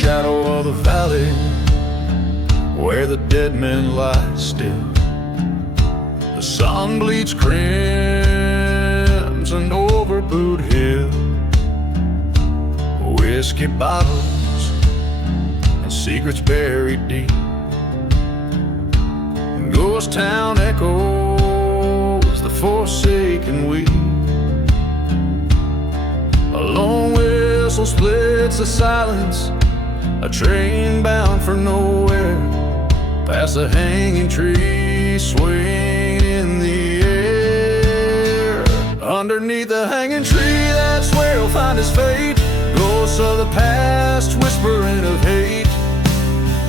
shadow of the valley where the dead men lie still. The sun bleeds crimson over Boot Hill. Whiskey bottles and secrets buried deep. Ghost town echoes the forsaken weed. A lone whistle splits the silence, a train bound for nowhere, past the hanging tree swaying in the air. Underneath the hanging tree, that's where he'll find his fate. Ghosts of the past whispering of hate.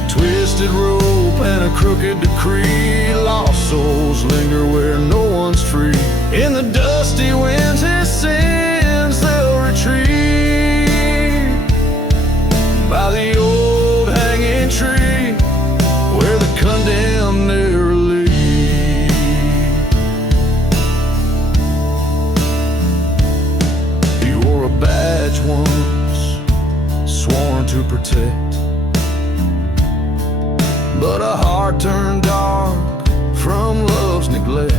Twisted rope and a crooked decree. Lost souls linger where no one's free. In the dusty winds his sins they'll retreat. By the old hanging tree where the condemned never leave. He wore a badge once, sworn to protect, but a heart turned dark from love's neglect.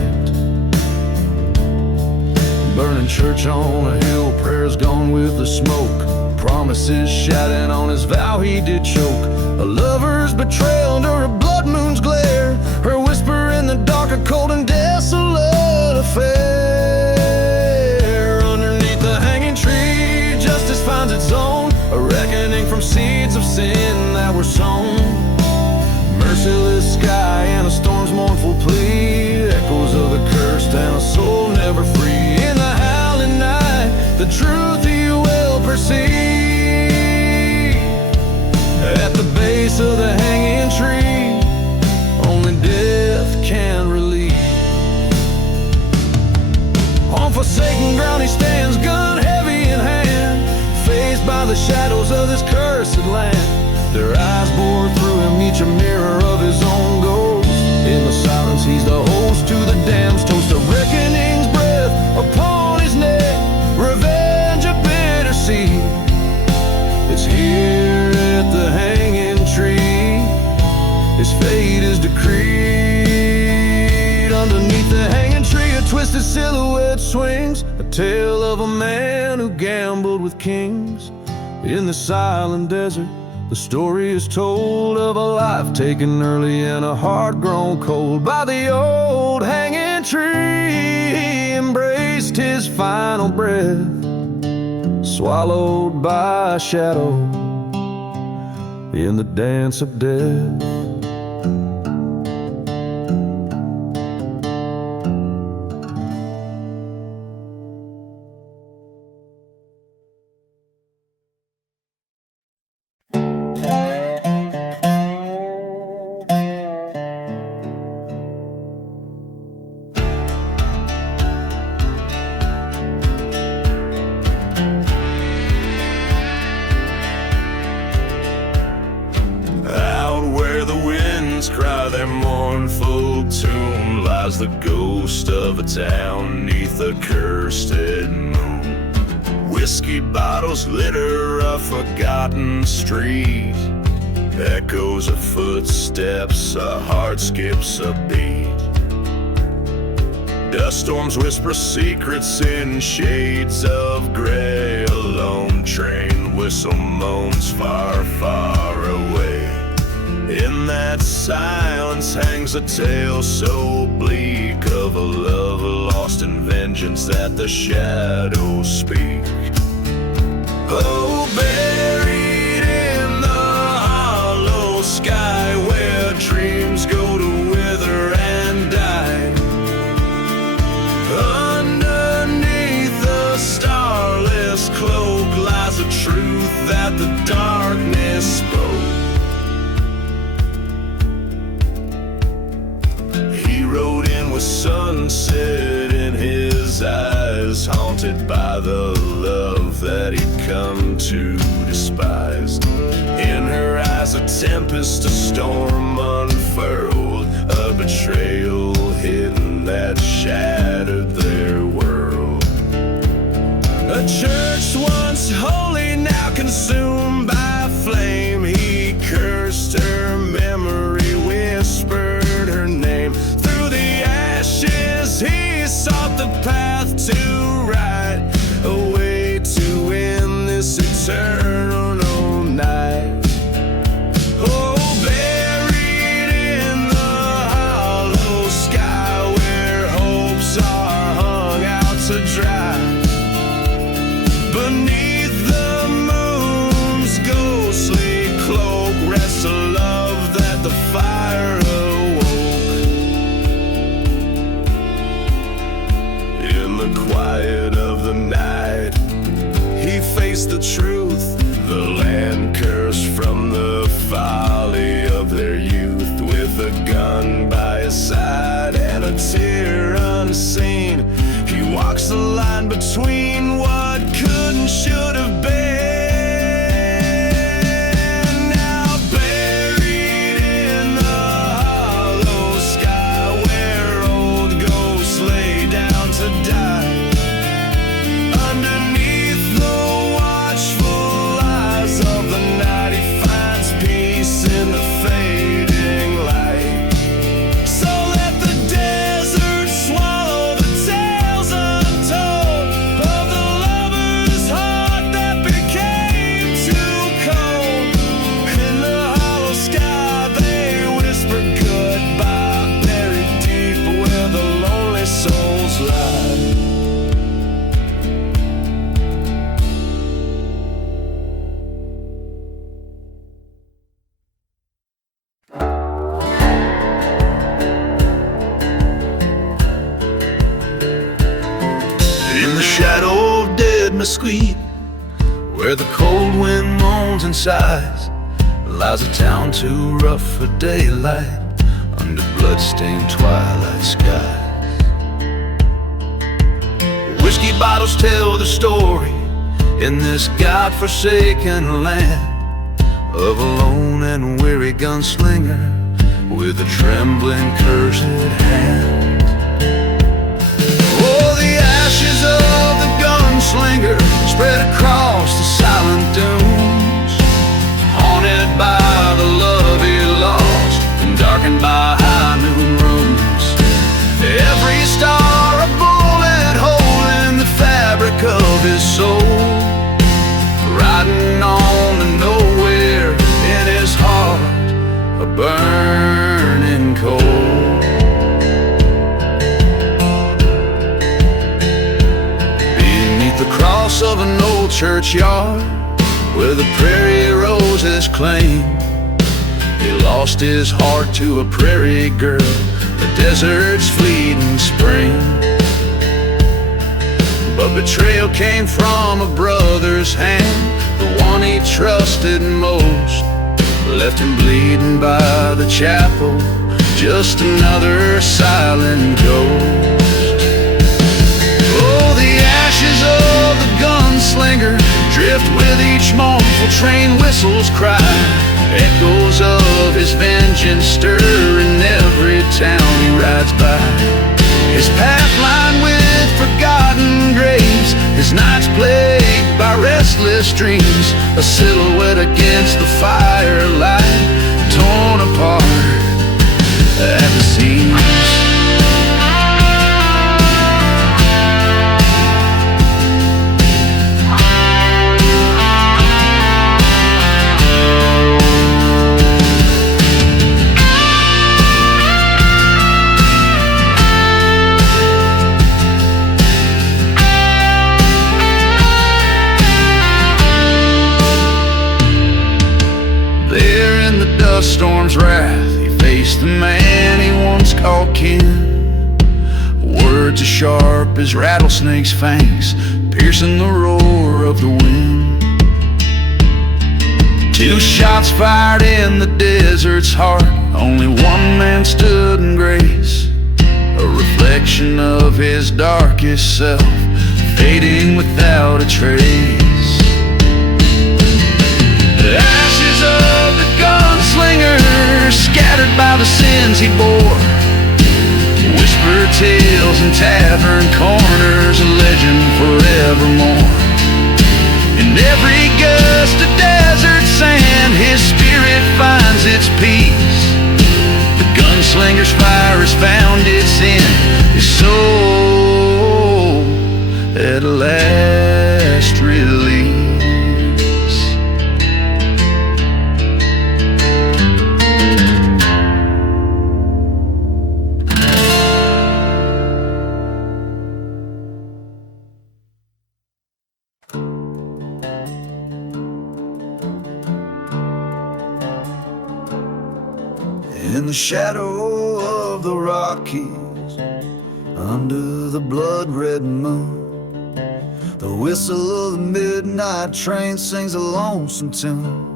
Burning church on a hill, prayers gone with the smoke. Promises shouting on his vow he did choke. A lover's betrayal under a blood moon's glare. Her whisper in the dark, a cold and desolate affair. Underneath the hanging tree, justice finds its own. A reckoning from seeds of sin that were sown. Merciless sky and a storm's mournful plea. Echoes of the cursed and a soul never free. In the howling night, the truth you will perceive. At the base of the hanging tree, only death can relieve. On forsaken ground he stands, gun heavy in hand, faced by the shadows of this cursed land. Their eyes bore through him, each a mirror of his own ghost. In the silence he's the host to the damned's toast. A reckoning's breath upon his neck, revenge a bitter seed. It's here at the hanging tree, his fate is decreed. Underneath the hanging tree a twisted silhouette swings, a tale of a man who gambled with kings. In the silent desert the story is told of a life taken early and a heart grown cold. By the old hanging tree he embraced his final breath, swallowed by a shadow in the dance of death. Cry their mournful tune, lies the ghost of a town neath a cursed moon. Whiskey bottles litter a forgotten street, echoes of footsteps, a heart skips a beat. Dust storms whisper secrets in shades of gray. A lone train whistle moans far, far away. In that silence hangs a tale so bleak of a love lost in vengeance that the shadows speak. Oh, buried in the hollow sky where dreams go to wither and die. Underneath the starless cloak lies a truth that the darkness spoke. Rode in with sunset in his eyes, haunted by the love that he'd come to despise. In her eyes a tempest, a storm unfurled, a betrayal hidden that shattered their world. A church once holy, now consumed by flame. Mesquite, where the cold wind moans and sighs, lies a town too rough for daylight under blood-stained twilight skies. Whiskey bottles tell the story in this God-forsaken land of a lone and weary gunslinger with a trembling, cursed hand. Oh, the ashes of the gunslinger spread across the silent dunes, haunted by the love he lost and darkened by high noon rooms. Every star a bullet hole in the fabric of his soul, riding on to nowhere in his heart, a burning coal. Beneath the cross of an old churchyard where the prairie roses claim, he lost his heart to a prairie girl, the desert's fleeting spring. But betrayal came from a brother's hand, the one he trusted most, left him bleeding by the chapel, just another silent ghost. Oh, the ashes of the gunslinger drift with each mournful train whistle's cry, echoes of his vengeance stir in every town he rides by. His path lined with forgotten graves, his nights plagued by restless dreams, a silhouette against the firelight, torn apart at the seams. Storm's wrath, he faced the man he once called kin. Words as sharp as rattlesnakes' fangs, piercing the roar of the wind. Two shots fired in the desert's heart, only one man stood in grace, a reflection of his darkest self, fading without a trace. The ashes of the gunslinger, scattered by the sins he bore, whispered tales in tavern corners, a legend forevermore. In every gust of desert sand, his spirit finds its peace. The gunslinger's fire has found its end, his soul at last released. In the shadow of the Rockies, under the blood-red moon, the whistle of the midnight train sings a lonesome tune.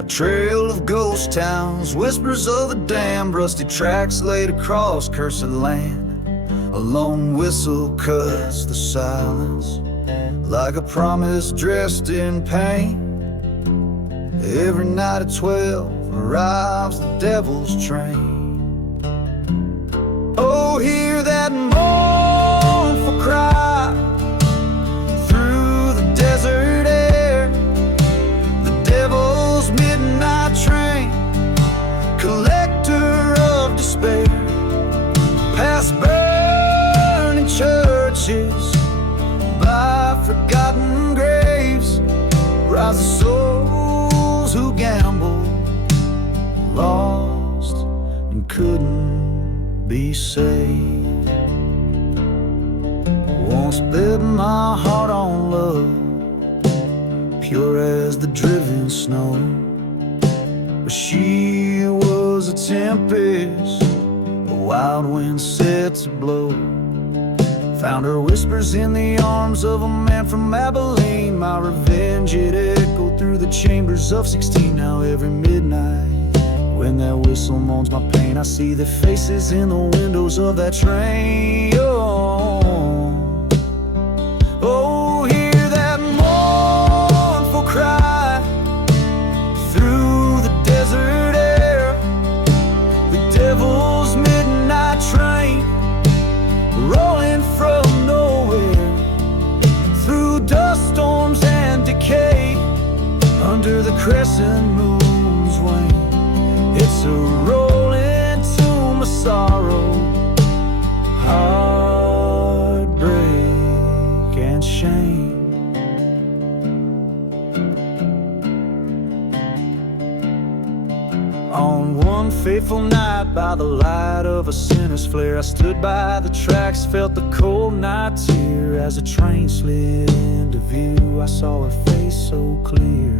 A trail of ghost towns, whispers of the damned, rusty tracks laid across cursed land. A lone whistle cuts the silence like a promise dressed in pain. Every night at 12 arrives the devil's train. Oh, hear that mournful cry through the desert air. The devil's midnight train, collector of despair. Past burning churches, by forgotten graves, rise the souls who gambled, lost, and couldn't be saved. Once bet my heart on love, pure as the driven snow, but she was a tempest, a wild wind set to blow. Found her whispers in the arms of a man from Abilene. My revenge, it echoed through the chambers of 16. Now every midnight, when that whistle moans my pain, I see the faces in the windows of that train. Oh, hear that mournful cry through the desert air. The devil's midnight train rolling from nowhere, through dust storms and decay, under the crescent moon's wane. It's a rolling to my sorrow, heartbreak and shame. On one fateful night, by the light of a sinner's flare, I stood by the tracks, felt the cold night tear. As the train slid into view, I saw her face so clear.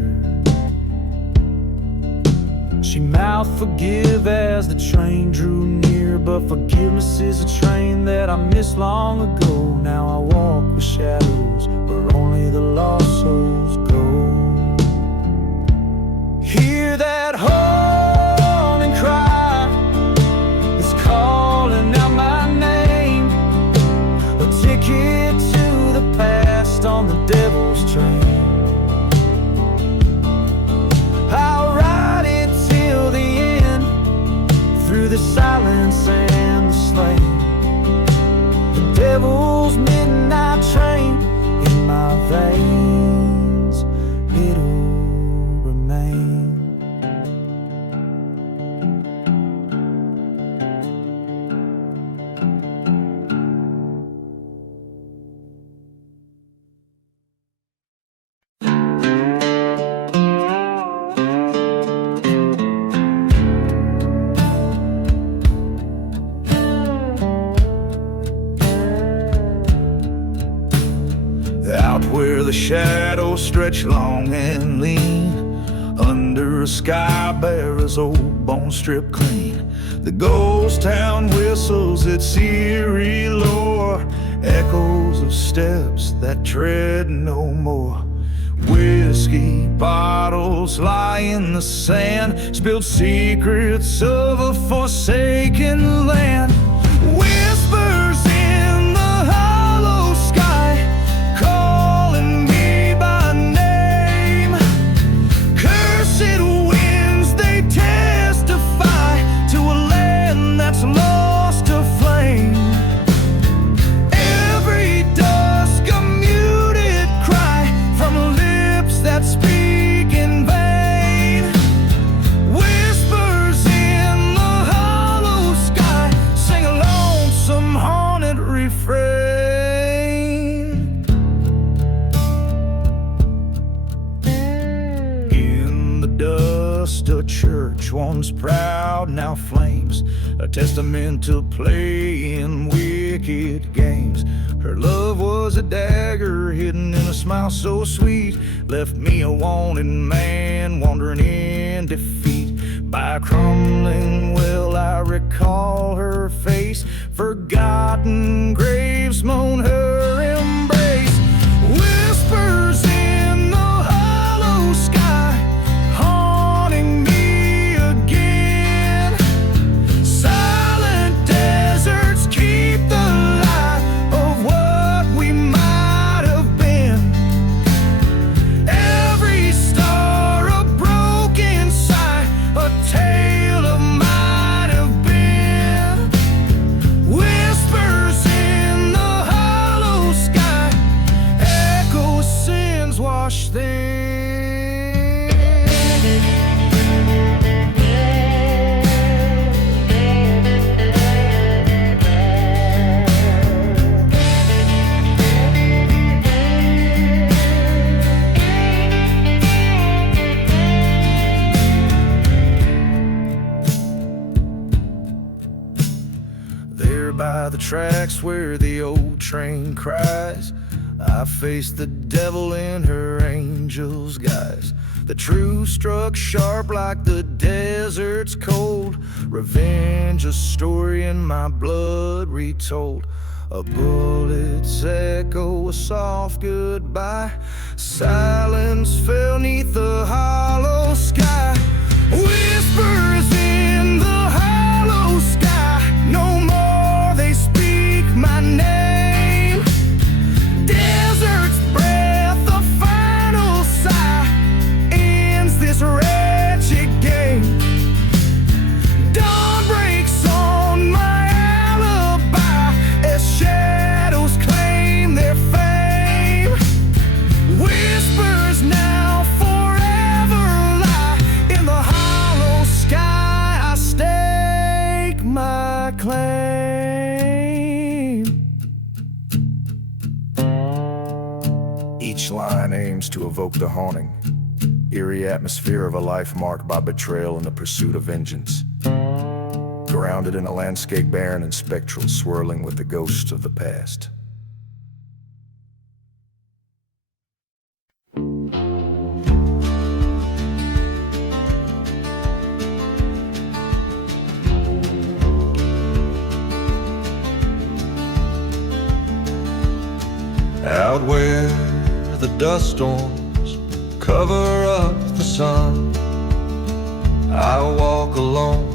She mouthed forgive as the train drew near, but forgiveness is a train that I missed long ago. Now I walk with shadows where only the lost souls go. Hear that haunting cry, it's calling out my name. A ticket to the past on the devil's train. I'll ride it till the end, through the silence and the slain. The devil's midnight train in my veins, it'll remain. Out where the shadows stretch long and lean, under a sky bare as old bones stripped clean, the ghost town whistles its eerie lore, echoes of steps that tread no more. Whiskey bottles lie in the sand, spilled secrets of a forsaken land. Whispers in the hollow sky, calling me by name. Cursed winds, they testify to a land that's lost to flame. Every dusk a muted cry from lips that speak in vain. Whispers in the hollow sky, sing a lonesome haunted refrain. In the dust a church once proud now flames, a testament to playing wicked games. Her love was a dagger hidden in a smile so sweet, left me a wanted man wandering in defeat. By a crumbling well I recall her face, forgotten graves moan her embrace. Whispers in the hollow sky, haunting me again. Silent deserts keep the light of what we might have been. Every star a broken sigh, a tale of might have been. Whispers in the hollow sky, echo sins washed thin. There by the tracks where the old train cries, I faced the devil in her angel's guise. The truth struck sharp like the desert's cold. Revenge, a story in my blood retold. A bullet's echo, a soft goodbye. Silence fell 'neath the hollow sky. Whispers in the hollow sky. No more they speak my name. Desert's breath, the final sigh, ends this wretched game. Dawn breaks on my alibi as shadows claim their fame. Whispers now forever lie in the hollow sky. I stake my claim. Each line aims to evoke the haunting, eerie atmosphere of a life marked by betrayal and the pursuit of vengeance. Grounded in a landscape barren and spectral, swirling with the ghosts of the past. Out where the dust storms cover up the sun, I walk alone.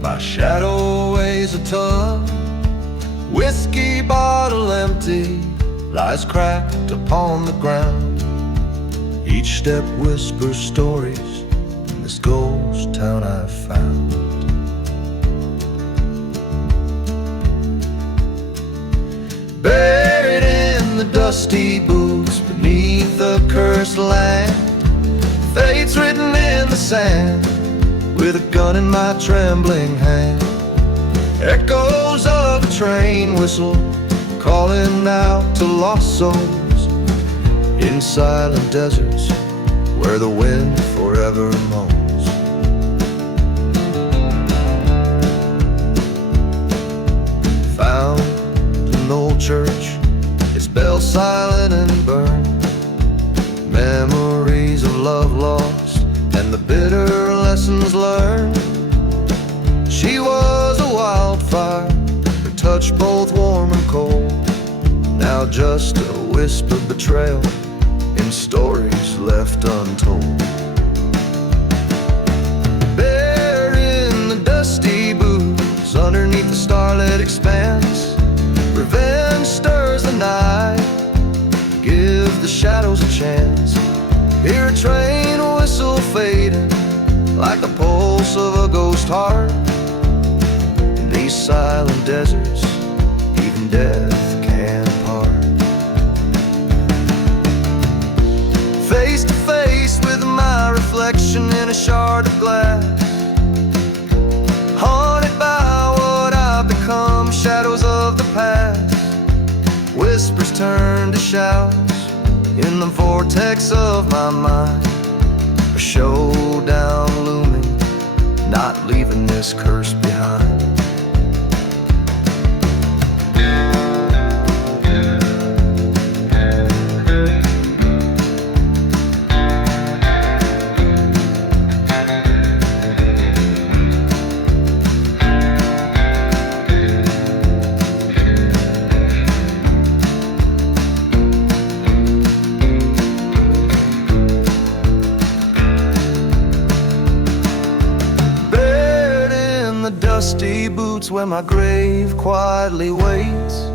My shadow weighs a ton. Whiskey bottle empty lies cracked upon the ground. Each step whispers stories in this ghost town I've found. Buried in the dusty boots beneath the cursed land, fate's written in the sand, with a gun in my trembling hand. Echoes of a train whistle calling out to lost souls in silent deserts where the wind forever moans. Found an old church, its bell silent and burned. Memories of love lost and the bitter lessons learned. She was a wildfire, her touch both warm and cold. Now just a whispered betrayal in stories left untold. Buried in the dusty boots underneath the starlit expanse, revenge stirs the night, give the shadows a chance. Hear a train whistle fading like the pulse of a ghost heart. In these silent deserts, even death can part. Face to face with my reflection in a shard of glass, haunted by what I've become, shadows of the past. Whispers turn to shouts in the vortex of my mind. A showdown looming, not leaving this curse behind. Dusty boots where my grave quietly waits,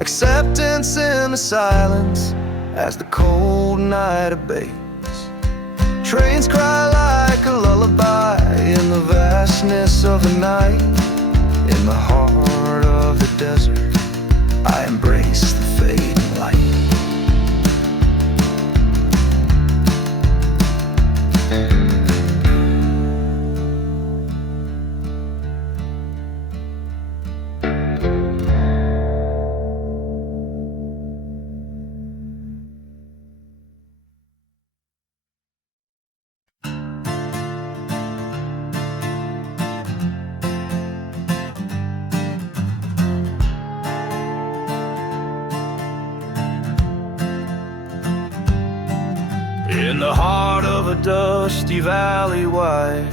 acceptance in the silence as the cold night abates. Trains cry like a lullaby in the vastness of the night. In the heart of the desert, I embrace the fading light. In the heart of a dusty valley wide,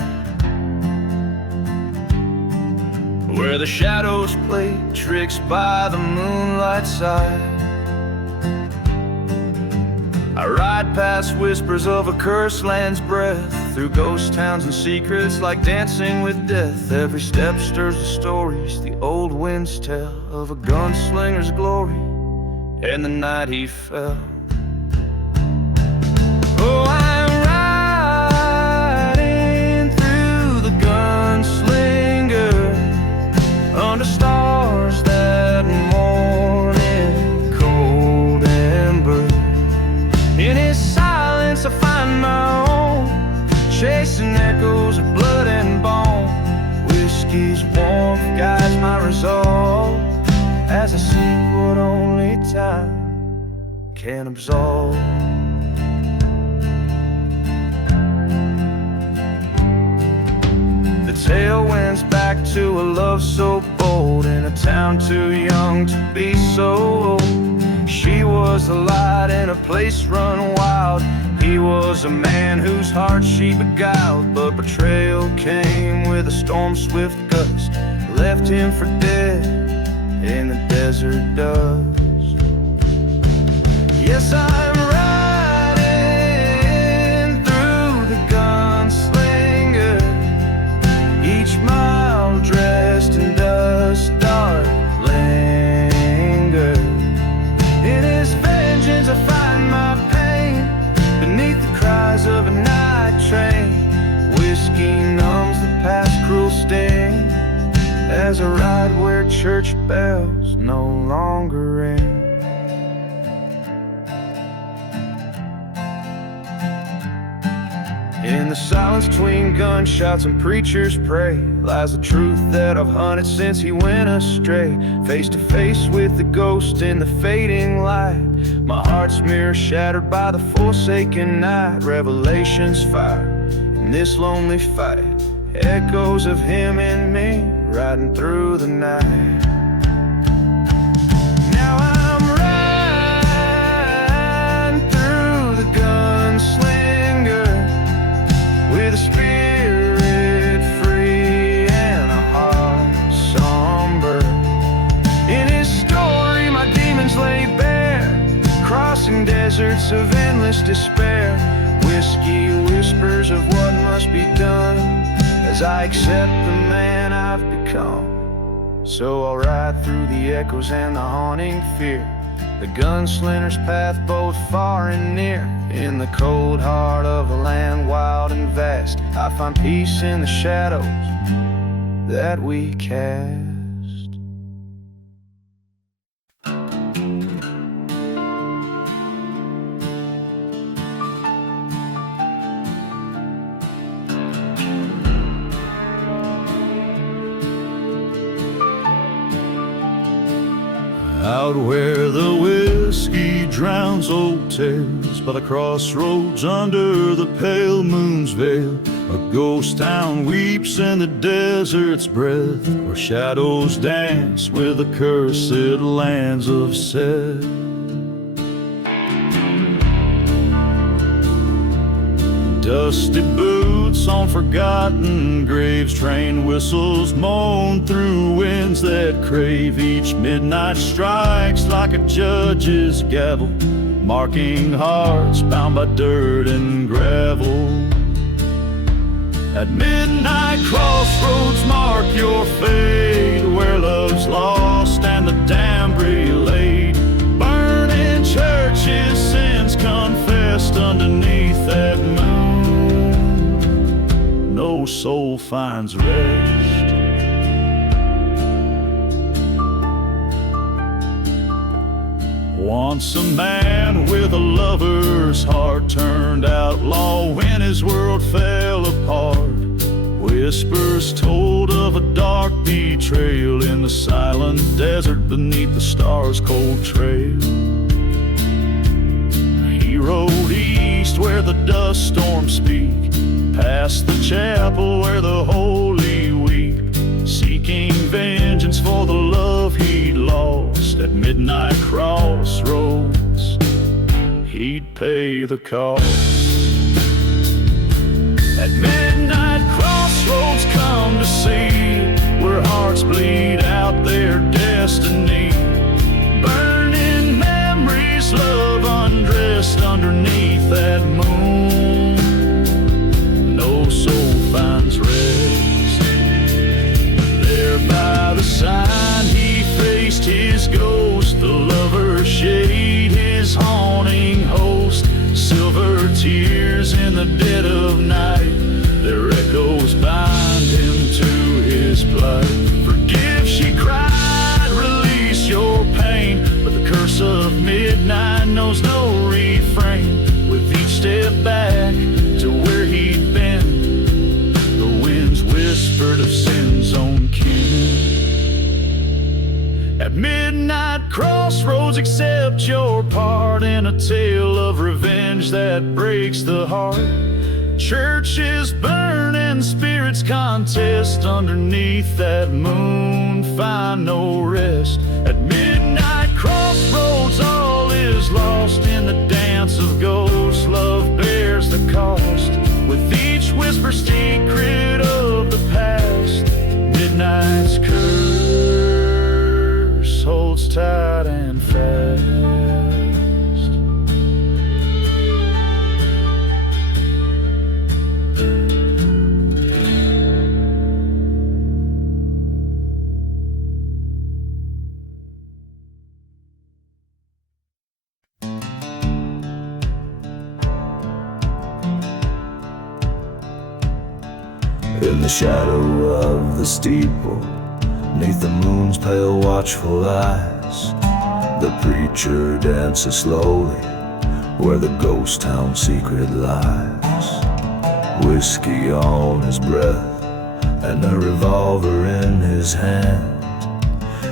where where the shadows play tricks by the moonlight side. I ride past whispers of a cursed land's breath, through ghost towns and secrets like dancing with death. Every step stirs the stories the old winds tell of a gunslinger's glory and the night he fell. Oh, I'm riding through the gunslinger under stars that morning, cold and blue. In his silence I find my own, chasing echoes of blood and bone. Whiskey's warmth guides my resolve as I see what only time can absolve. The tale wends back to a love so bold in a town too young to be so old. She was the light in a place run wild. He was a man whose heart she beguiled, but betrayal came with a storm swift gust, left him for dead in the desert dust. Yes, I'm riding through the gunslinger, each mile dressed in dust, dark linger. In his vengeance I find my pain beneath the cries of a night train. Whiskey numbs the past cruel sting as I ride where church bells no longer ring. In the silence between gunshots and preachers' pray lies the truth that I've hunted since he went astray. Face to face with the ghost in the fading light, my heart's mirror shattered by the forsaken night. Revelations fire in this lonely fight, echoes of him and me riding through the night. Now I'm riding through the gunslinger with a spirit free and a heart somber. In his story my demons lay bare, crossing deserts of endless despair. Whiskey whispers of what must be done as I accept the man I've become. So I'll ride through the echoes and the haunting fear, the gunslinger's path both far and near. In the cold heart of a land wild and vast, I find peace in the shadows that we cast. Out where the whiskey drowns old tales, by the crossroads under the pale moon's veil, a ghost town weeps in the desert's breath, where shadows dance with the cursed lands of Seth. Dusty boots on forgotten graves, train whistles moan through winds that crave. Each midnight strikes like a judge's gavel, marking hearts bound by dirt and gravel. At midnight crossroads mark your fate, where love's lost and the damned relayed. Burning churches, sins confessed underneath that moon. No soul finds rest. Once a man with a lover's heart turned outlaw when his world fell apart. Whispers told of a dark betrayal in the silent desert beneath the stars' cold trail. He rode east where the dust storms speak, past the chapel where the holy weep, seeking vengeance for the love he'd lost. At midnight crossroads he'd pay the cost. At midnight crossroads come to see where hearts bleed destiny. Burning memories, love undressed underneath that moon. No soul finds rest. There by the sign he faced his ghost, the lover shade, his haunting host. Silver tears in the dead of night, their echoes bind him to his plight. Forgive, she cried, release your pain, but the curse of midnight knows no refrain. With each step back to where he'd been, the winds whispered of sin's own kin. At midnight crossroads, accept your part in a tale of revenge that breaks the heart. Churches burn and spirits contest underneath that moon, find no rest. At midnight crossroads, all is lost in the dance of ghosts. Love bears the cost, with each whisper secret of the past. Midnight's curse holds tight and fast. In the shadow of the steeple, neath the moon's pale watchful eyes, the preacher dances slowly where the ghost town secret lies. Whiskey on his breath and a revolver in his hand,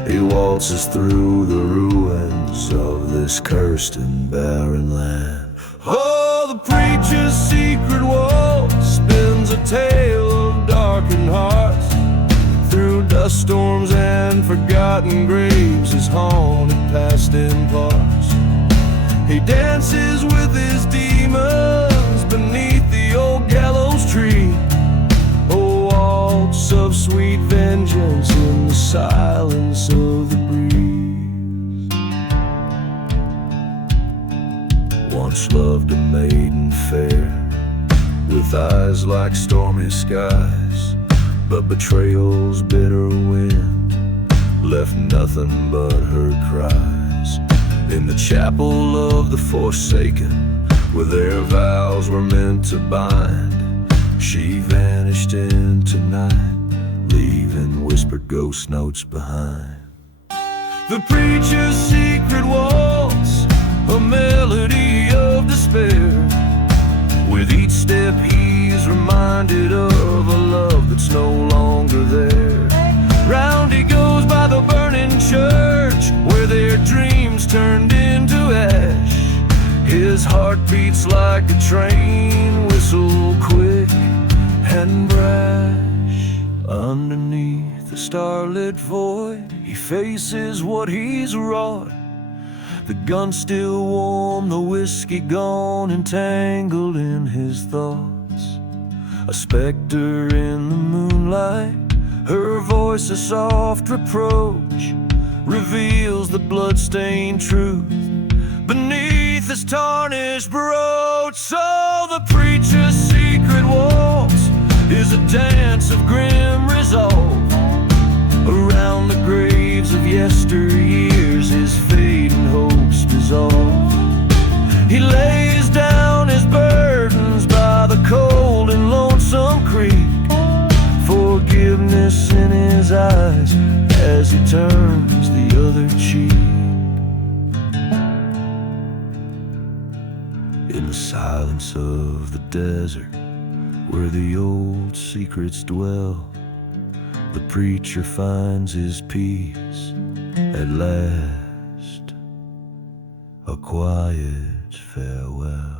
he waltzes through the ruins of this cursed and barren land. Oh, the preacher's secret waltz spins a tale of darkened hearts. Through dust storms and forgotten graves, his haunted past imparts. He dances with his demons beneath the old gallows tree. A waltz of sweet vengeance in the silence of the breeze. Once loved a maiden fair, with eyes like stormy skies, but betrayal's bitter wind left nothing but her cries. In the chapel of the forsaken, where their vows were meant to bind, she vanished into night, leaving whispered ghost notes behind. The preacher's secret waltz, a melody of despair. With each step he's reminded of a love that's no longer there. Round he goes by the burning church, where their dreams turned into ash. His heart beats like a train whistle, quick and brash. Underneath the starlit void, he faces what he's wrought. The gun's still warm, the whiskey gone, entangled in his thoughts. A specter in the moonlight, her voice a soft reproach, reveals the bloodstained truth beneath his tarnished brooch. So the preacher's secret waltz is a dance of grim resolve. Around the graves of yesteryears, his fading hopes dissolve. He lays down his burdens by the cold and lonesome creek, forgiveness in his eyes as he turns the other cheek. In the silence of the desert, where the old secrets dwell, the preacher finds his peace at last, a quiet farewell.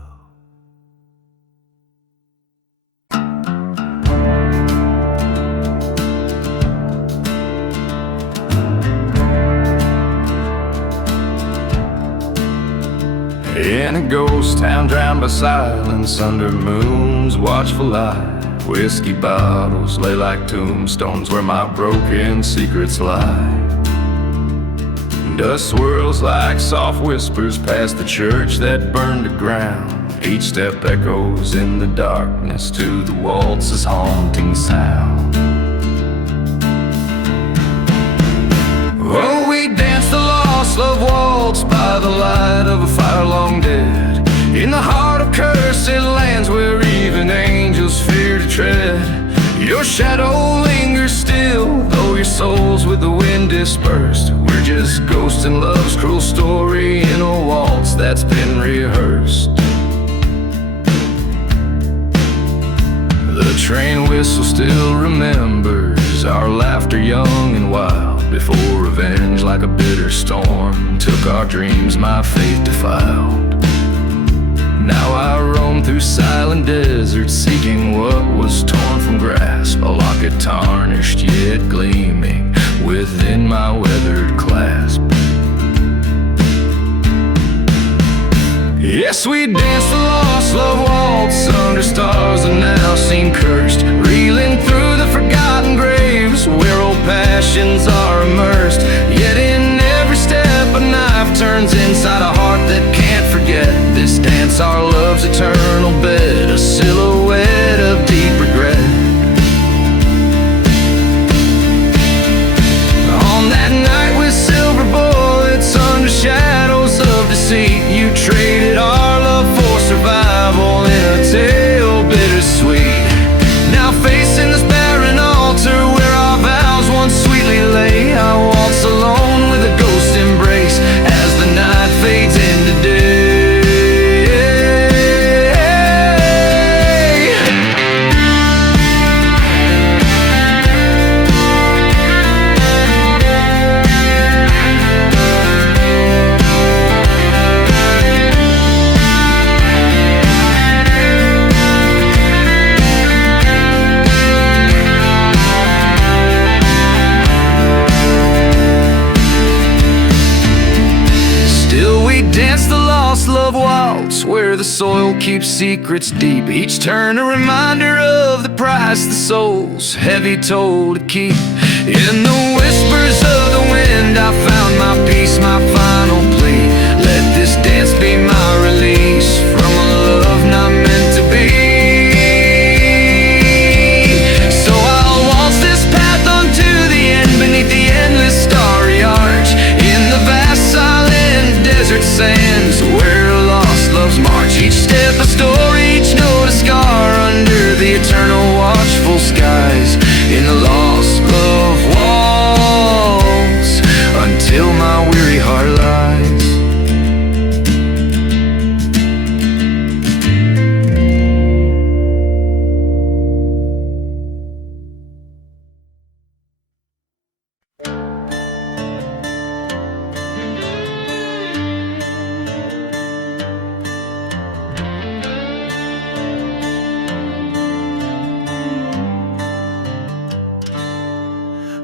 In a ghost town drowned by silence, under moon's watchful eye, whiskey bottles lay like tombstones where my broken secrets lie. Dust swirls like soft whispers past the church that burned to ground. Each step echoes in the darkness to the waltz's haunting sound. Oh, we danced the lost love waltz by the light of a fire long dead, in the heart of cursed lands where even angels fear to tread. Your shadow lingers still, though your soul's with the wind dispersed. We're just ghosts in love's cruel story in a waltz that's been rehearsed. The train whistle still remembers our laughter young and wild, before revenge like a bitter storm took our dreams my faith defiled. Now I roam through silent deserts, seeking what was torn from grasp, a locket tarnished yet gleaming within my weathered clasp. Yes, we danced the lost love waltz under stars that now seem cursed, reeling through the forgotten graves where old passions are immersed. Yet in every step a knife turns inside a heart that can't forget this dance, our love's eternal bed, a silhouette of deep regret. On that night with silver bullets under shadows of deceit, you traded our love for survival in a tale bittersweet. Now facing this barren altar where our vows once sweetly lay, I waltz alone with a ghost embrace as the night fades into day. Dance the lost love waltz where the soil keeps secrets deep, each turn a reminder of the price the soul's heavy toll to keep. In the whispers of the wind I found my peace, my final plea. Let this dance be my release from a love not meant to be. So I'll waltz this path unto the end beneath the endless starry arch, in the vast silent desert sands where lost loves march. Each step a story, each note a scar under the eternal watchful skies, in the lost love waltz until my weary heart lies.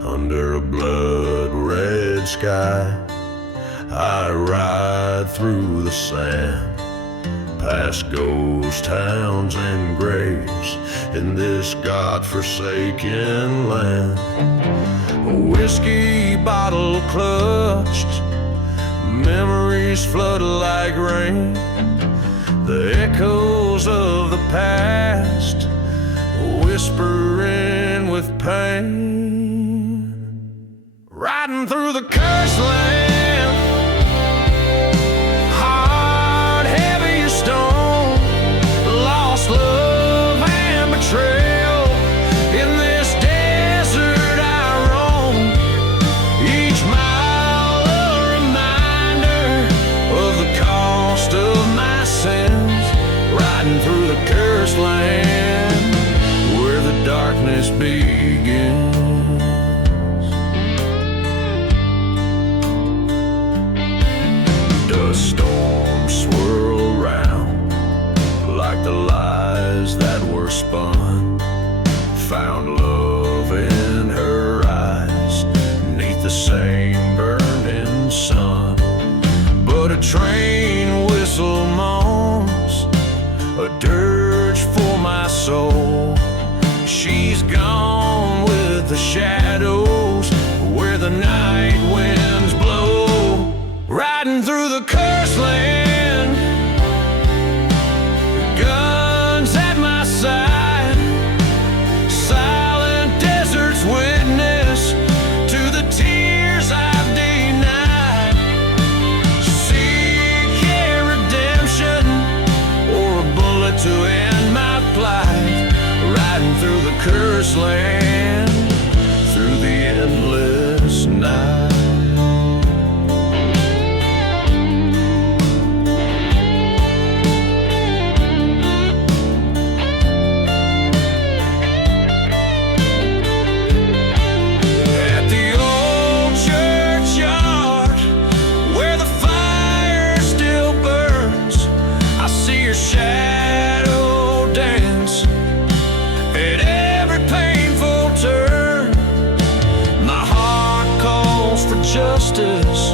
Under a blood-red sky, I ride through the sand, past ghost towns and graves in this God-forsaken land. A whiskey bottle clutched, memories flood like rain, the echoes of the past whispering with pain. Riding through the cursed land, heart heavy as stone, lost love and betrayal. In this desert I roam, each mile a reminder of the cost of my sins. Riding through the cursed land where the darkness begins. Storms swirl round like the lies that were spun. Found love in her eyes neath the same burning sun. But a train whistle moans, a dirge for my soul. She's gone with the shadows where the night winds blow. cursed land through the endless night. Shadow dance at every painful turn. My heart calls for justice,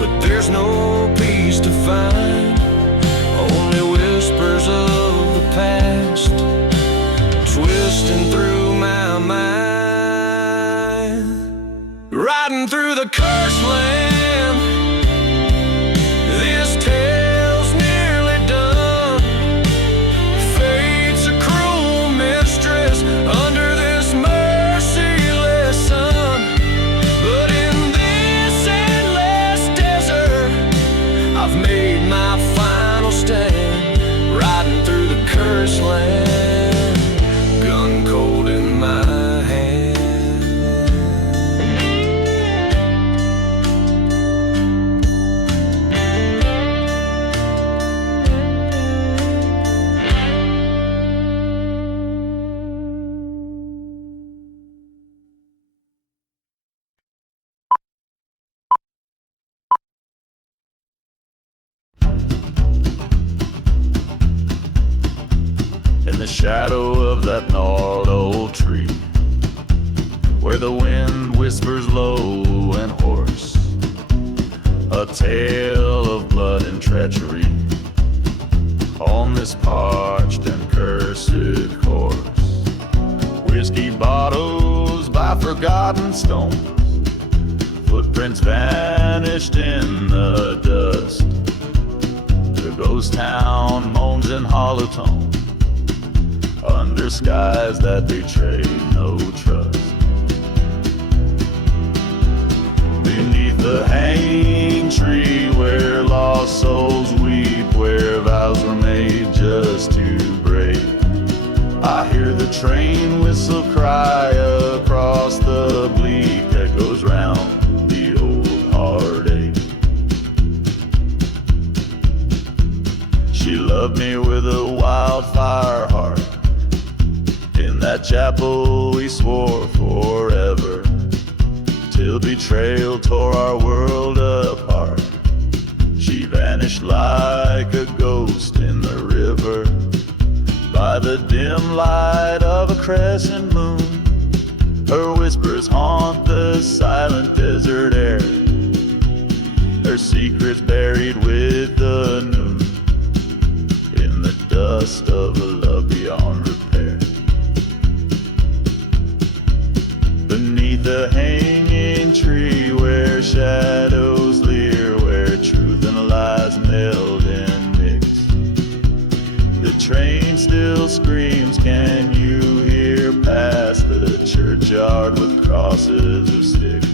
but there's no peace to find. Only whispers of the past twisting through my mind. Riding through the cursed land, this tale's nearly done. Fate's a cruel mistress under this merciless sun. But in this endless desert, I've made my final stand. Riding through the cursed land, gun cold in my hand. In the shadow of that gnarled old tree, where the wind whispers low and hoarse, a tale of blood and treachery on this parched and cursed course. Whiskey bottles by forgotten stones, footprints vanished in the dust. The ghost town moans in hollow tone under skies that betray no trust. Beneath the hanging tree where lost souls weep, where vows were made just to break, I hear the train whistle cry across the bleak, echoes round the old heartache. She loved me with a wildfire heart. In that chapel we swore forever, till betrayal tore our world apart. She vanished like a ghost in the river, by the dim light of a crescent moon. Her whispers haunt the silent desert air, her secrets buried with the noon, in the dust of a love beyond repair. Beneath the hanging tree where shadows leer, where truth and lies meld and mix, the train still screams, can you hear, past the churchyard with crosses of sticks.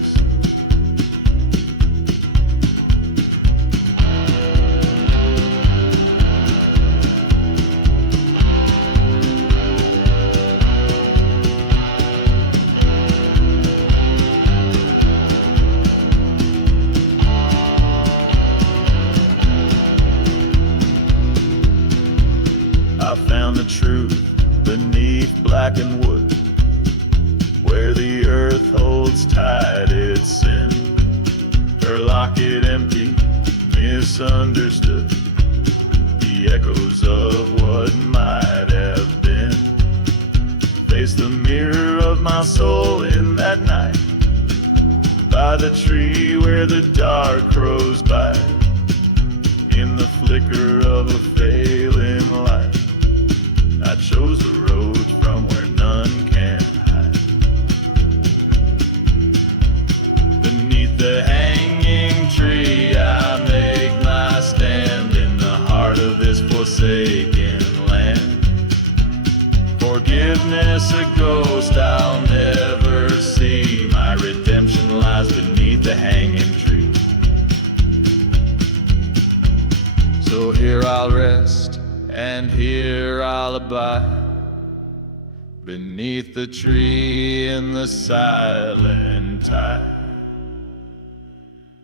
I found the truth beneath blackened wood, where the earth holds tight its sin. Her locket empty, misunderstood, the echoes of what might have been. Face the mirror of my soul in that night, by the tree where the dark crows by, in the flicker of a failing light. I chose the road from where none can hide. Beneath the hanging tree I make my stand, in the heart of this forsaken land. Forgiveness a ghost I'll never see, my redemption lies beneath the hanging tree. So here I'll rest, and here I'll abide, beneath the tree in the silent tide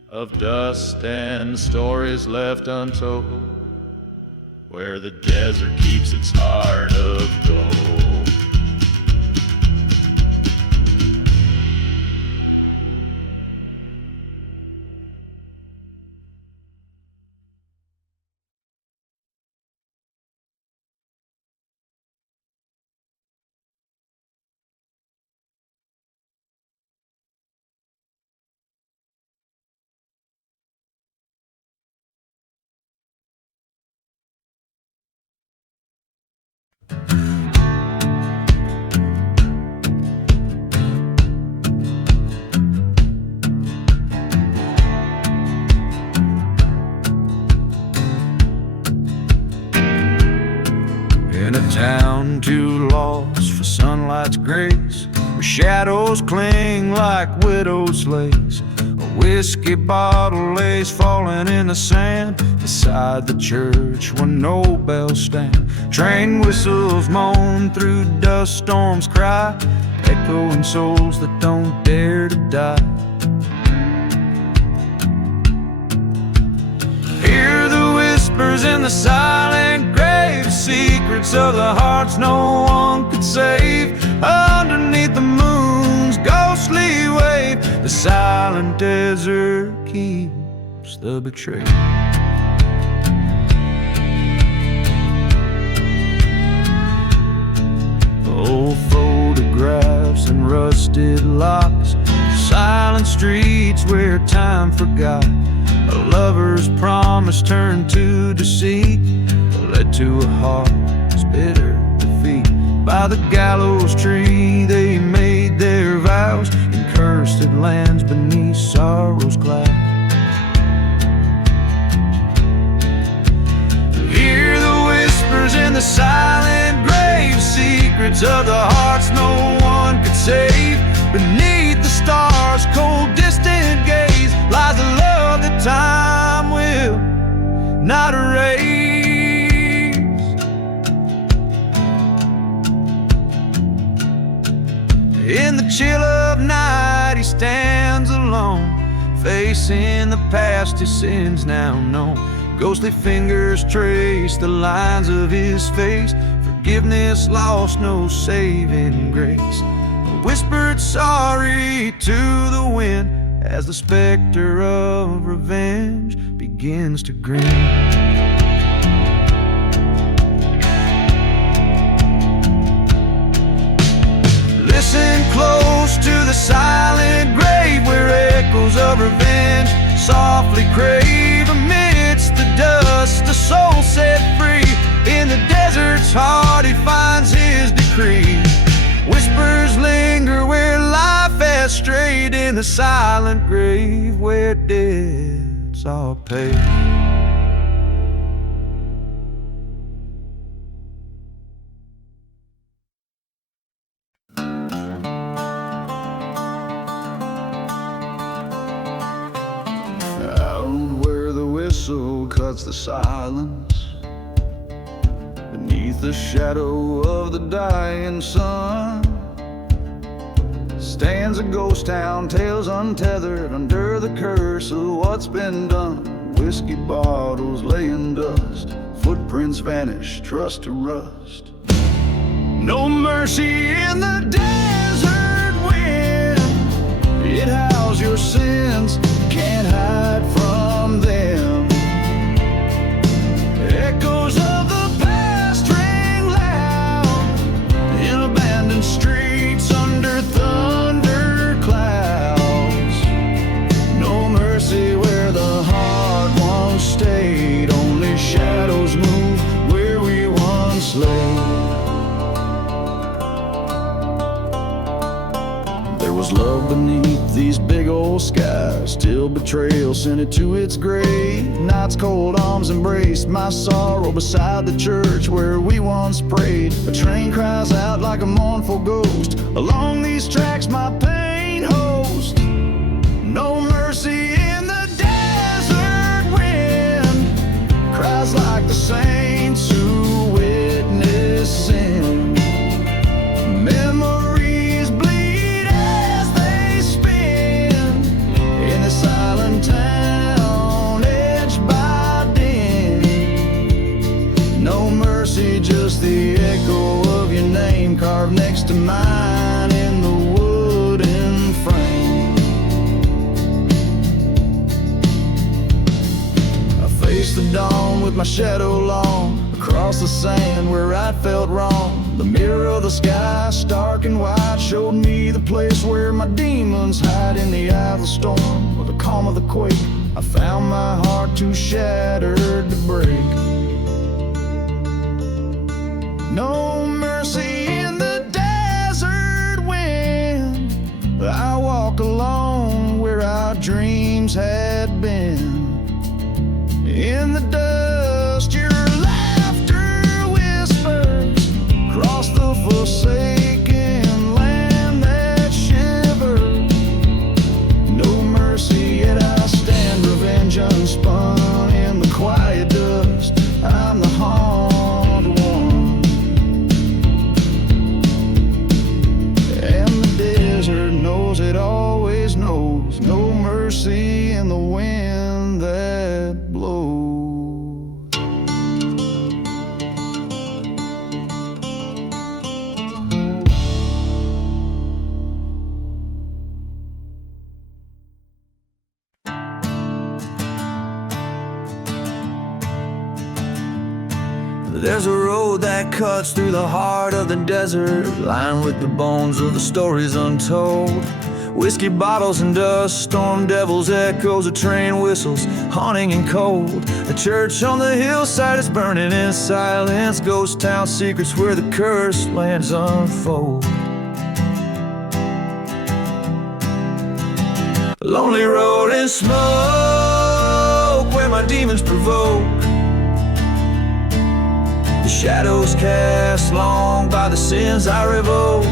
of dust and stories left untold, where the desert keeps its heart of gold. In a town too lost for sunlight's grace, where shadows cling like widowed slaves, a whiskey bottle lays falling in the sand beside the church where no bells stand. Train whistles moan through dust storms cry, echoing souls that don't dare to die. Hear the whispers in the silent grave, secrets of the hearts no one could save. Underneath the moon's ghostly wave, the silent desert keeps the betrayed. Old photographs and rusted locks, silent streets where time forgot. A lover's promise turned to deceit, led to a heart's bitter defeat. By the gallows tree they made their vows, in cursed lands beneath sorrow's cloud. Hear the whispers in the silent grave, secrets of the hearts no one could save. Beneath the stars' cold distant gaze lies a love that time will not erase. In the chill of night he stands alone, facing the past his sins now known. Ghostly fingers trace the lines of his face, forgiveness lost, no saving grace. A whispered sorry to the wind as the specter of revenge begins to grin. Listen close to the silent grave, where echoes of revenge softly crave. Amidst the dust, a soul set free, in the desert's heart he finds his decree. Whispers linger where life has strayed, in the silent grave where debts are paid. Cuts the silence, beneath the shadow of the dying sun, stands a ghost town, tales untethered under the curse of what's been done. Whiskey bottles lay in dust, footprints vanish, trust to rust. No mercy in the desert wind, it howls your sins, can't hide from them. Echoes of the past ring loud in abandoned streets under thunder clouds. No mercy where the heart once stayed, only shadows move where we once lay. There was love beneath these big old skies, till betrayal sent it to its grave. Night's cold arms embraced my sorrow beside the church where we once prayed. A train cries out like a mournful ghost, along these tracks my pain host. No mercy in the desert wind, cries like the saints who witness sin. my shadow long across the sand where I felt wrong. The mirror of the sky, stark and white, showed me the place where my demons hide. In the eye of the storm, or the calm of the quake, I found my heart too shattered to break. No mercy in the desert wind. I walk alone where our dreams had been. In the dust, your laughter whispers across the forsaken land that shivers. No mercy, yet I stand, revenge unspun in the quiet dust. I'm the haunted one, and the desert knows it always knows. No mercy in the wind that blows. There's a road that cuts through the heart of the desert, lined with the bones of the stories untold. Whiskey bottles and dust, storm devils, echoes of train whistles, haunting and cold. A church on the hillside is burning in silence, ghost town secrets where the cursed lands unfold. Lonely road and smoke, where my demons provoke. The shadows cast long by the sins I revoke.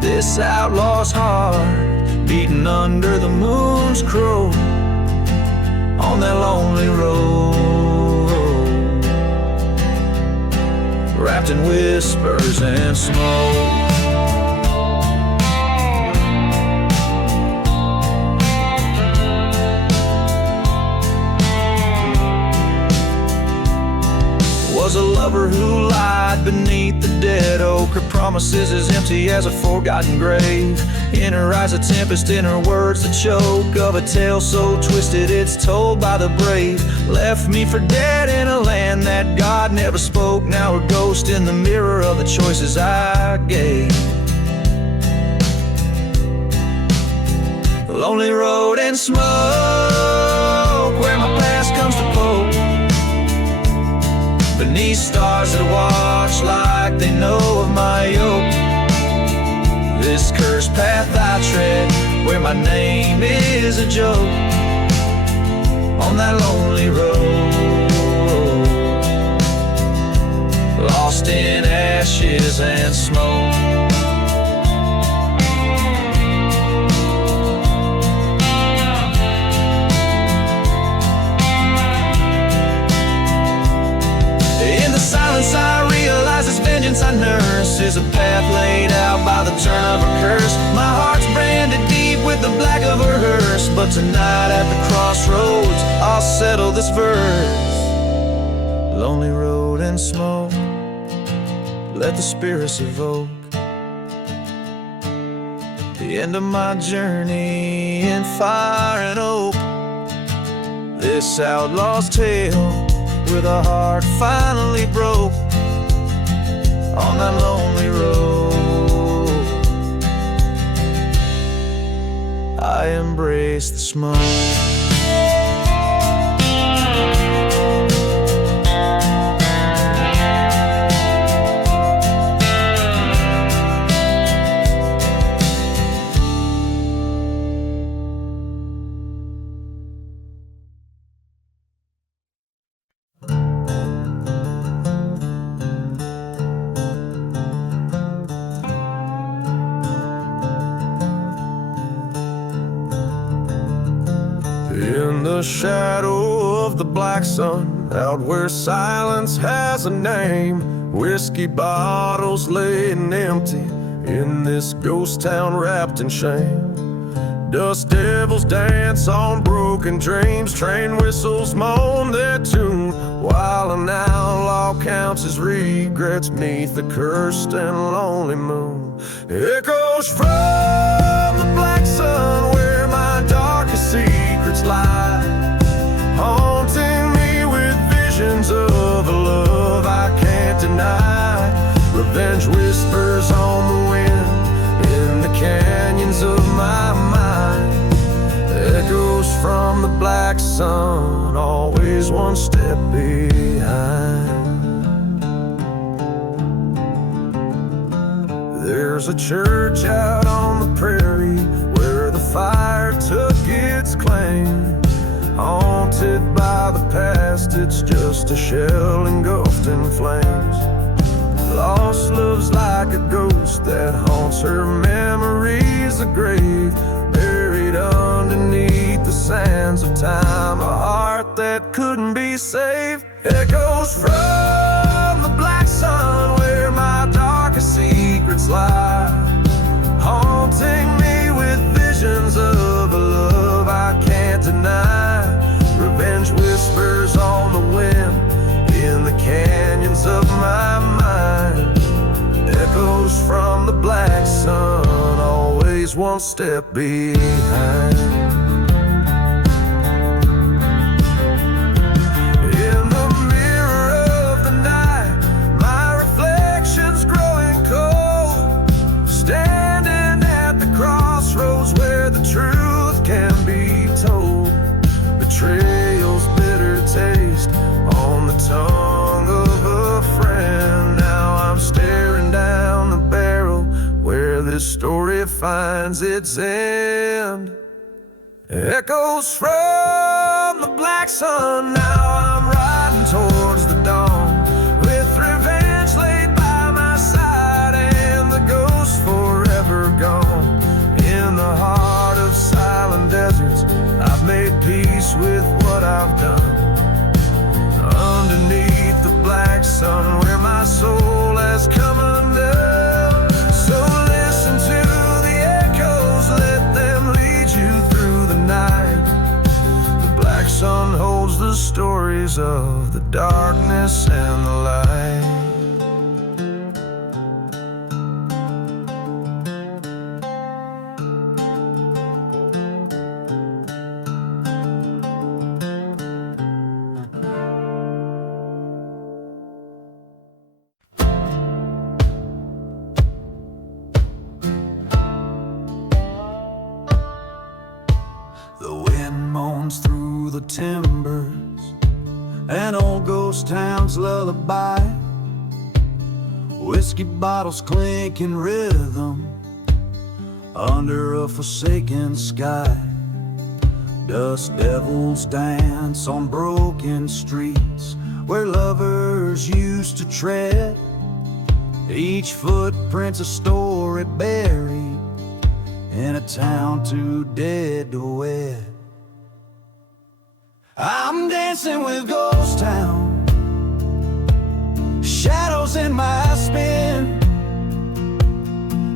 This outlaw's heart beating under the moon's crow on that lonely road, wrapped in whispers and smoke. Was a lover who lied beneath the dead oak. Her promises as empty as a forgotten grave. In her eyes a tempest, in her words the choke of a tale so twisted it's told by the brave. Left me for dead in a land that God never spoke. Now a ghost in the mirror of the choices I gave. Lonely road and smoke, where my past comes to poke. Beneath stars that watch like they know of my yoke. This cursed path I tread, where my name is a joke, on that lonely road, lost in ashes and smoke. Silence I realize this vengeance I nurse is a path laid out by the turn of a curse. My heart's branded deep with the black of her hearse, but tonight at the crossroads I'll settle this verse. Lonely road and smoke, let the spirits evoke the end of my journey in fire and oak. This outlaw's tale, where the heart finally broke on that lonely road. I embrace the smoke. In the shadow of the black sun, out where silence has a name, whiskey bottles laying empty in this ghost town wrapped in shame. Dust devils dance on broken dreams, train whistles moan their tune, while an outlaw counts his regrets neath the cursed and lonely moon. Echoes from the black sun my darkest secrets lie, haunting me with visions black sun, always one step behind. There's a church out on the prairie where the fire took its claim. Haunted by the past, it's just a shell engulfed in flames. Lost love's like a ghost that haunts her memories, a grave buried underneath the sands of time. A heart that couldn't be saved. Echoes from the black sun where my darkest secrets lie, haunting me with visions of a love I can't deny. Revenge whispers on the wind in the canyons of my mind. Echoes from the black sun, always one step behind. In the mirror of the night, my reflection's growing cold, standing at the crossroads where the truth can be told. Betrayal's bitter taste on the tongue of a friend. Now I'm staring down the barrel where this story finds its end. Echoes from the black sun, now I'm riding towards the dawn, with revenge laid by my side and the ghost forever gone. In the heart of silent deserts, I've made peace with what I've done. Underneath the black sun where my soul has come undone. So listen to the echoes, let them lead you through the night. The black sun holds the stories of the darkness and the light. The wind moans through the timbers, an old ghost town's lullaby. Whiskey bottles clink in rhythm under a forsaken sky. Dust devils dance on broken streets where lovers used to tread. Each footprint's a story buried in a town too dead to wed. I'm dancing with Ghost Town, shadows in my spin,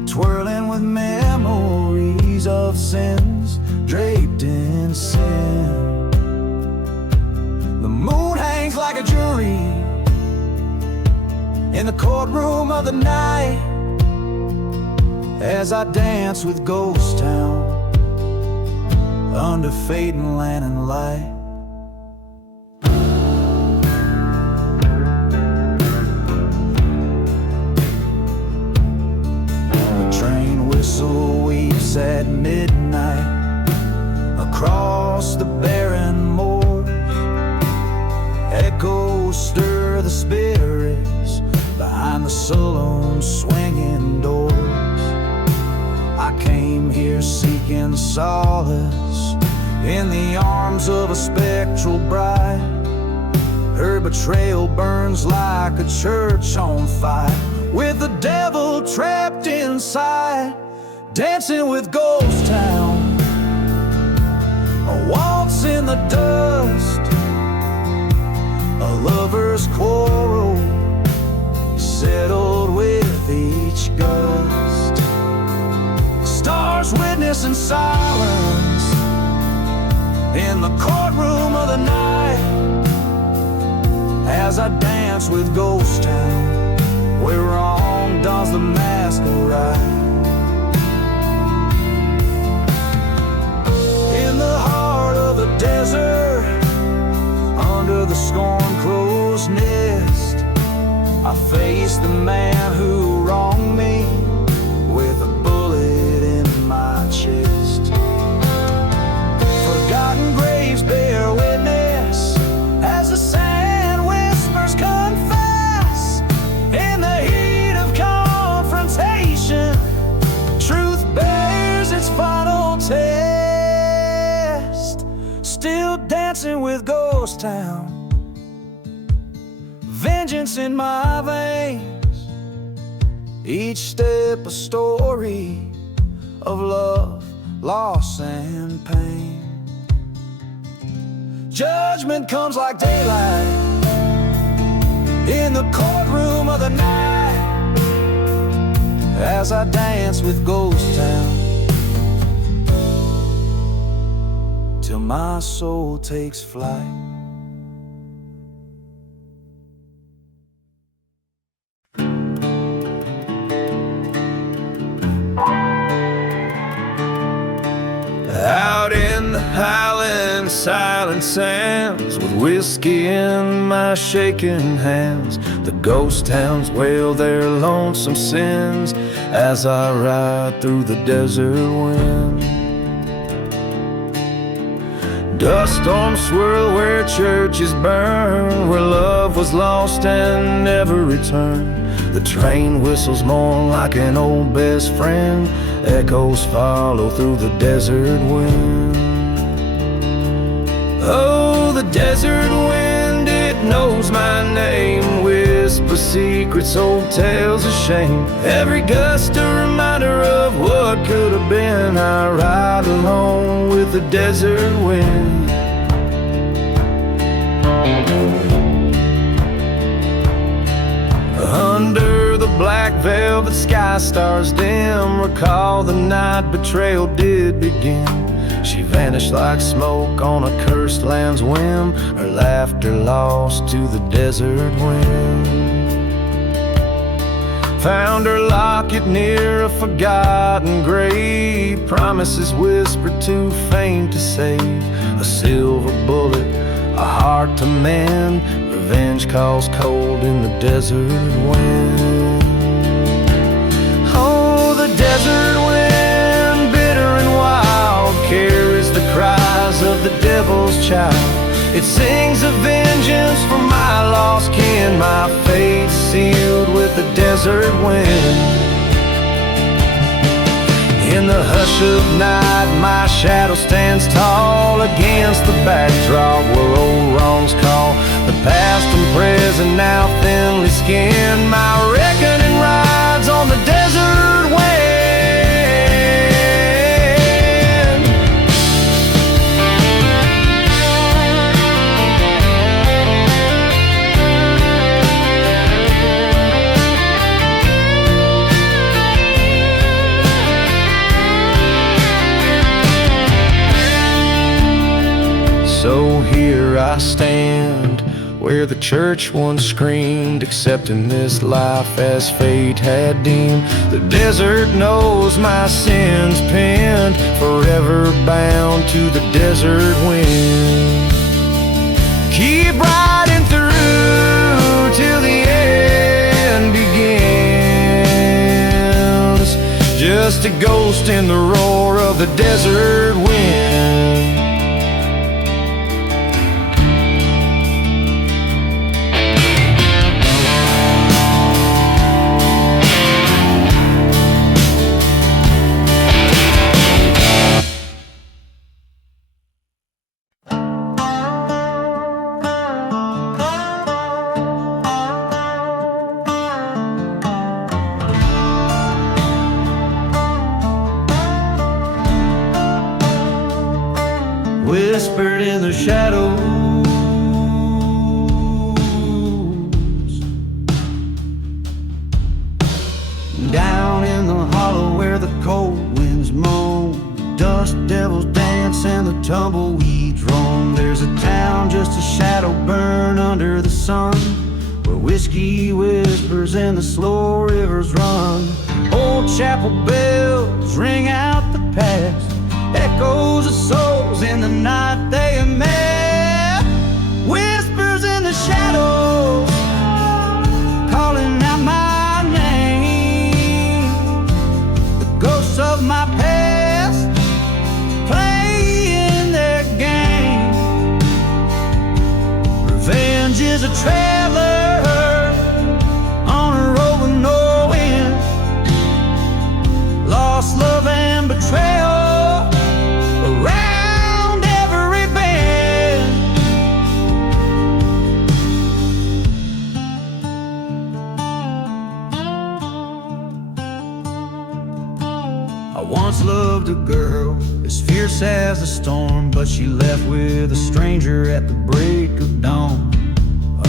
twirling with memories of sins draped in sin. The moon hangs like a jury in the courtroom of the night, as I dance with Ghost Town under fading lantern light. The train whistle weeps at midnight across the barren moors. Echoes stir the spirits behind the saloon's swinging doors. I came here seeking solace in the arms of a spectral bride. Her betrayal burns like a church on fire, with the devil trapped inside. Dancing with Ghost Town, a waltz in the dust, a lover's quarrel settled with each gust. Stars witness in silence in the courtroom of the night, as I dance with Ghost Town, where wrong dons the masquerade. In the heart of the desert, under the scorn-closed nest, I face the man who wronged me with a bullet in my chest. Forgotten graves bear dancing with Ghost Town. Vengeance in my veins, each step a story of love, loss, and pain. Judgment comes like daylight in the courtroom of the night, as I dance with Ghost Town, till my soul takes flight. Out in the Highland silent sands, with whiskey in my shaking hands, the ghost towns wail their lonesome sins as I ride through the desert wind. Dust storms swirl where churches burn, where love was lost and never returned. The train whistles mourn like an old best friend, echoes follow through the desert wind. Oh, the desert wind, it knows my name, whispers secrets, old tales of shame. Every gust a reminder of what could have been. I ride alone with the desert wind. Under the black velvet sky stars dim, recall the night betrayal did begin. She vanished like smoke on a cursed land's whim, her laughter lost to the desert wind. Found her locket near a forgotten grave, promises whispered too faint to save. A silver bullet, a heart to mend, revenge calls cold in the desert wind. Oh, the desert wind, bitter and wild, carries the cries of the devil's child. It sings a vengeance for my lost kin, my fate sealed with the desert wind. In the hush of night, my shadow stands tall against the backdrop where old wrongs call. The past and present now thinly skinned, my reckoning rides on the desert wind. So here I stand, where the church once screamed, accepting this life as fate had deemed. The desert knows my sins pinned, forever bound to the desert wind. Keep riding through till the end begins, just a ghost in the roar of the desert wind. Whispered in the shadows, down in the hollow where the cold winds moan, dust devils dance and the tumbleweeds roam. There's a town, just a shadow burn under the sun, where whiskey whispers and the slow rivers run. Old chapel bells ring out the past, echoes of souls in the night they have met. Whispers in the shadows, calling out my name. The ghosts of my past, playing their game. Revenge is a traveler on a road with no end. Lost love and betrayal, right loved a girl as fierce as the storm, but she left with a stranger at the break of dawn.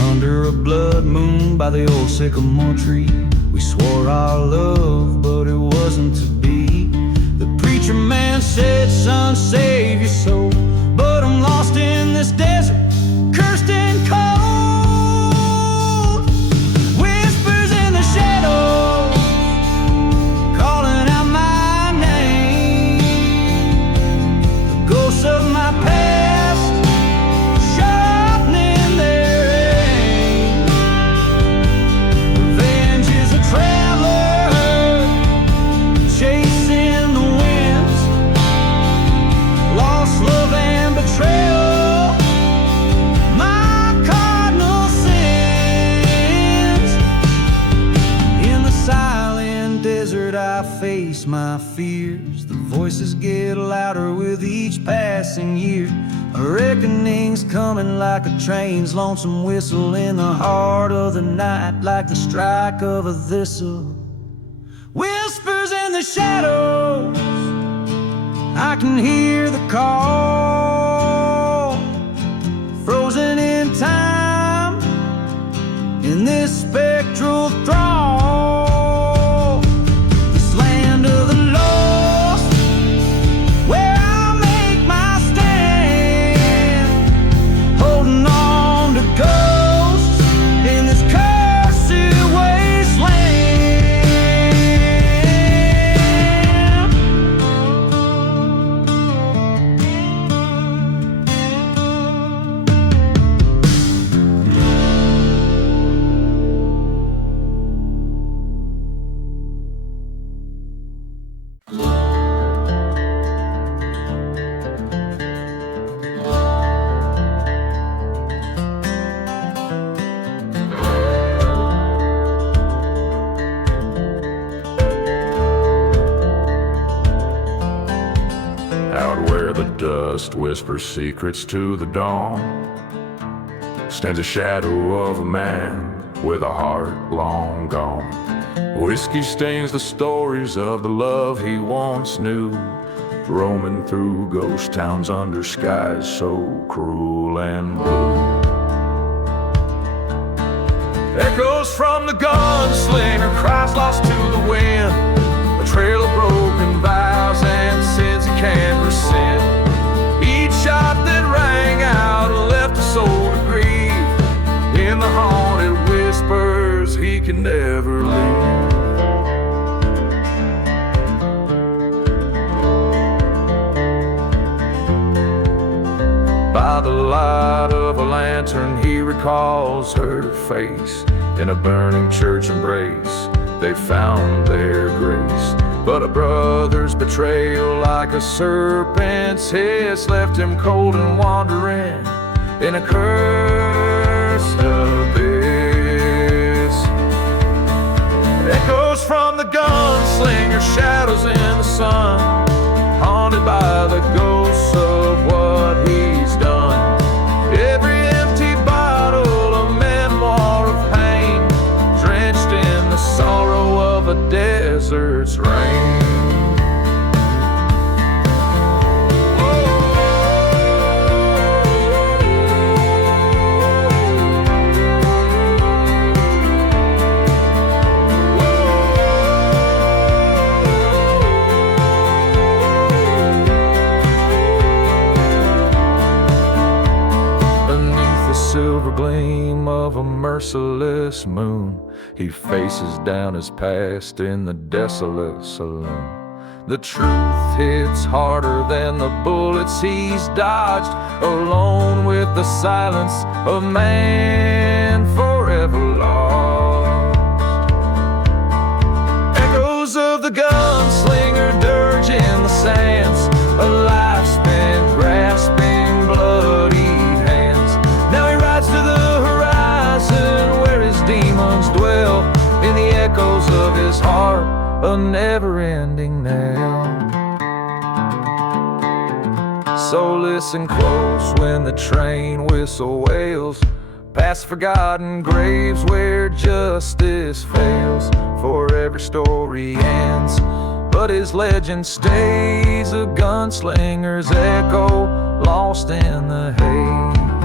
Under a blood moon by the old sycamore tree, we swore our love, but it wasn't to be. The preacher man said, son, save your soul, but I'm lost in this desert, cursed and cold. Whispers in the shadows, calling out my name. The ghosts of my past, sharpening their aim. Revenge is a traveler, chasing the winds. Lost love and betrayal, my cardinal sins. In the silent desert I face my fears. The voices get louder with each passing year. A reckoning's coming like a train's lonesome whistle in the heart of the night, like the strike of a thistle. Whispers in the shadows, I can hear the call. Frozen in time, in this spectral thrall. This land of the lost, where I make my stand. Holding on to ghosts in this cursed wasteland. Out where the dust whispers secrets to the dawn, stands a shadow of a man with a heart long gone. Whiskey stains the stories of the love he once knew, roaming through ghost towns under skies so cruel and blue. Echoes from the gunslinger, cries lost to the wind, a trail of broken vows and sins he can't rescind. Each shot that rang out left a soul to grieve, in the haunted whispers he can never leave. By the light of a lantern he recalls her face, in a burning church embrace they found their grace. But a brother's betrayal, like a serpent's hiss, left him cold and wandering in a cursed abyss. Echoes from the gunslinger, shadows in the sun, haunted by the ghosts of what he's done. Every empty bottle, a memoir of pain, drenched in the sorrow of a desert's rain. Silver gleam of a merciless moon, he faces down his past in the desolate saloon. The truth hits harder than the bullets he's dodged, alone with the silence of man forever lost. Echoes of the gunslinger dirge in the sands, a life spent grasping bloody hands. Now he rides to the horizon where his demons dwell, in the echoes of his heart, a never-ending knell. So listen close when the train whistle wails, past forgotten graves where justice fails. For every story ends, but but his legend stays a gunslinger's echo lost in the haze.